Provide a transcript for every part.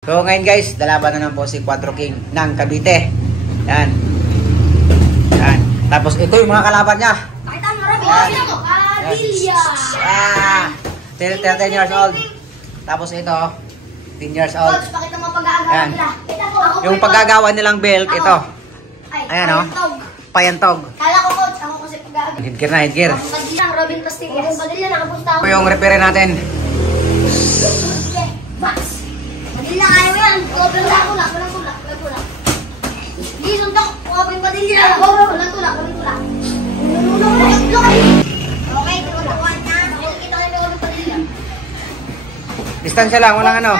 So ngayon guys, lalaban na naman po si Quattro King ng Cavite. Yan. Yan. Tapos ito yung mga kalaban niya. Pakita mo rin. Padilla. 10 years old. Tapos ito, 10 years old. Coach, pakita mo pag-aagawan nila. Yung pag-aagawan nilang belt, ito. Ayan o. Payantog. Kala ko coach, ako kasi pag-aagawan. Hidgear na, hidgear. Padilla, Robin Pastillas. Padilla, nakapunta ako. Ito yung repair natin. Max. Padilla, ayaw yan. Walang tulak. Hindi, suntok. Robin Padilla. Walang tulak. Okay, tulungan na. Kita na yung Robin Padilla. Distansya lang, walang ano.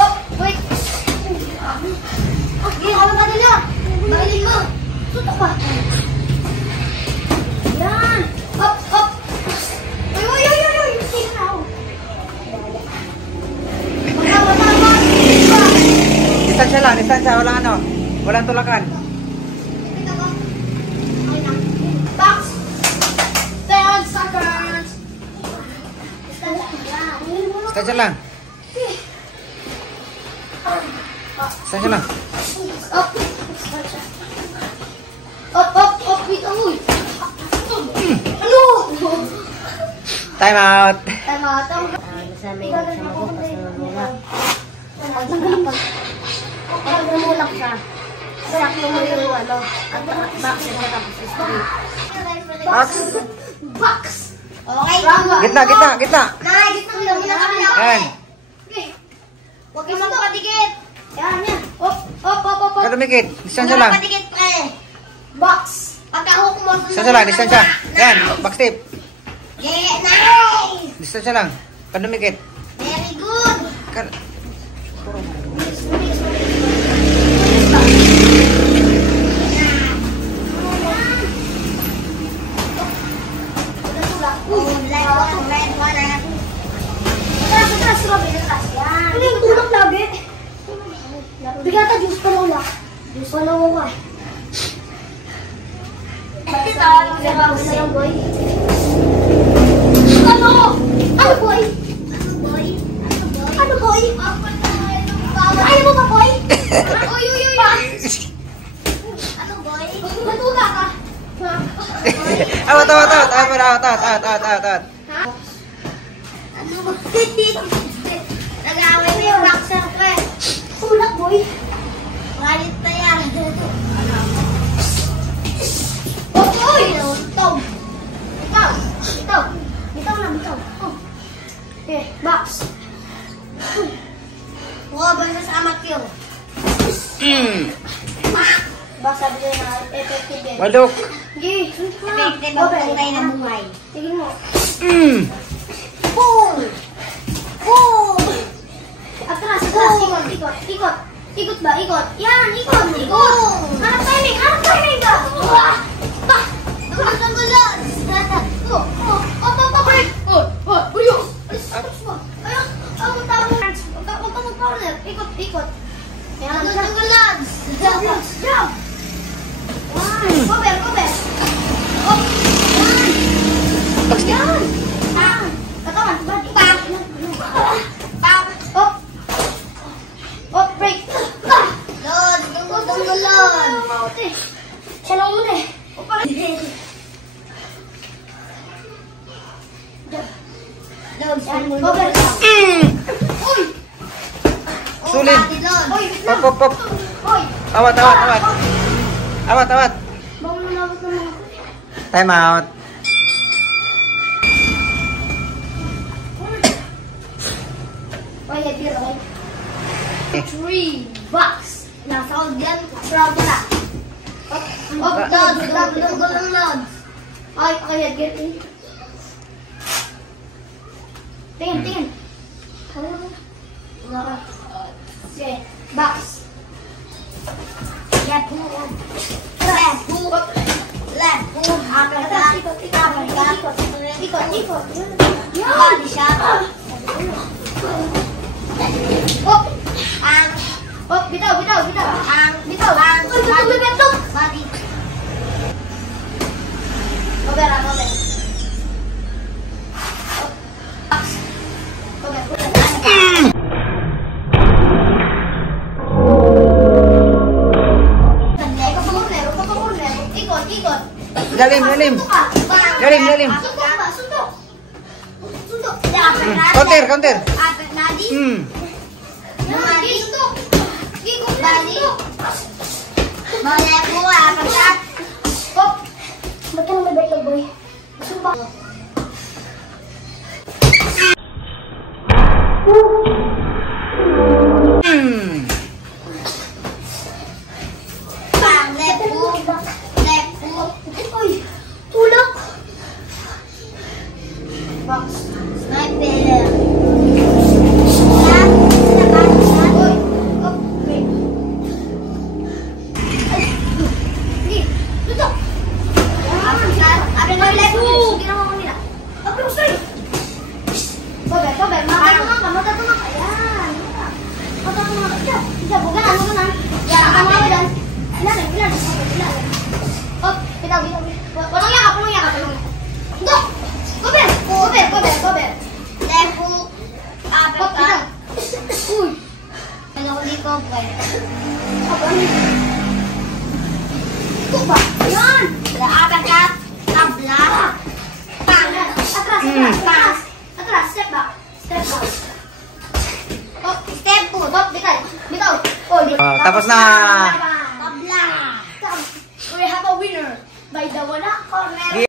Oh, wait. Okay, Robin Padilla. Marilin mo. Suntok pa. Yan. Hop. Uy. Sige na ako. Distansya, walang ano. Walang tulakan. Box. Ten seconds. Distansya lang. Up. Wait, uy. Ano? Time out. Tama. Sa may magbukas na mula. Pag namulak siya, sakto mo yung ano, at box na tapos history. Box. Okay. Gitna. Nice. Yan. Huwag ka magpadikit. Yan. Hop. Kadumikit. Distansya lang. Magpadikit, pre. Box. Pagka-hook mo. Distansya lang. Yan. Backstep. Yeah, nice. Distansya lang. Kadumikit. Very good. Atras, Robin, atras. Yan. Ano yung tulak lagi? Bigata, juice pa lang wala. Juice pa lang wala. Boy. Ano? Ano, boy? Ano, boy? Ayaw mo ba, boy? Uy. Ano, boy? Matula ka. Awat. Ha? Ano, boy? Nag-away mo yung boxer ko eh. Tulak, boy. Galit na yan. Uy! Bitaw. Bitaw na. Oh. Okay, box. Wow, basta sa amat yun. Box, sabi nyo na effective din. Wadok. Sige, sunod na. Effective ang bungay na bungay. Tigin mo. Boom! Atras. Ikot ba? Ikot. Yan, ikot. Harap timing ka. Gulon. Break. Uyo. Ayun. Huwag ka mag-corner. Ikot. Yan. Gulon. Jump. Cover. Yan. Katawan. Break. Gulon. Siya lang muna eh. Cover. Uy! Sulit. Pop. Uy! Awat. Bangon na labas ng mga Time out. Uy, heavier, okay? 3 box. Nasa hold yan. Proud na. Loads. Okay, headgear. Tingin. Okay, box. Left hook. Ikot. Body shot. Bitaw. Body. Cover. Box. Cover. Lalim, lalim. Lalim, lalim. Sundok ba? Sundok. Sundok. Counter, counter. Apat nadi. Nadi. Sundok. Gigong bali. Boleh po, apat kat. Hop. Ba't ka nang bebek boy? Sumbak. Bang, lepo. Lepo. Uy, tulak. Box. Sniper. Yan. Sinakan. Uy. Hop. Wait. Ay. Hindi. Tutok. Apat kat. Apat na lepo. Ginawa ko nila. Apat ko sa'yo. Bobe, bobe. Matatungan ka. Matatungan ka. Yan. Matatungan ka. Diyan, bukan. Ano ka na? Yan. Ang mga wadan. Ilalim, ilalim. Ilalim. Oh, bitaw, bitaw. Walang yakap, walang yakap. Go! Bobe! Bobe, bobe, bobe. Lepo. Apat ka. Uy. Ano ko di ko, boy. Ito ba? Yan! Apat ka. Tabla. Pang. Atras, atras. Pang. Atras, step back. Step back. Oh, step 2. Bop, bitaw. Bitaw. Oh, di. Tapos na. Tabla. We have a winner by the wala corner.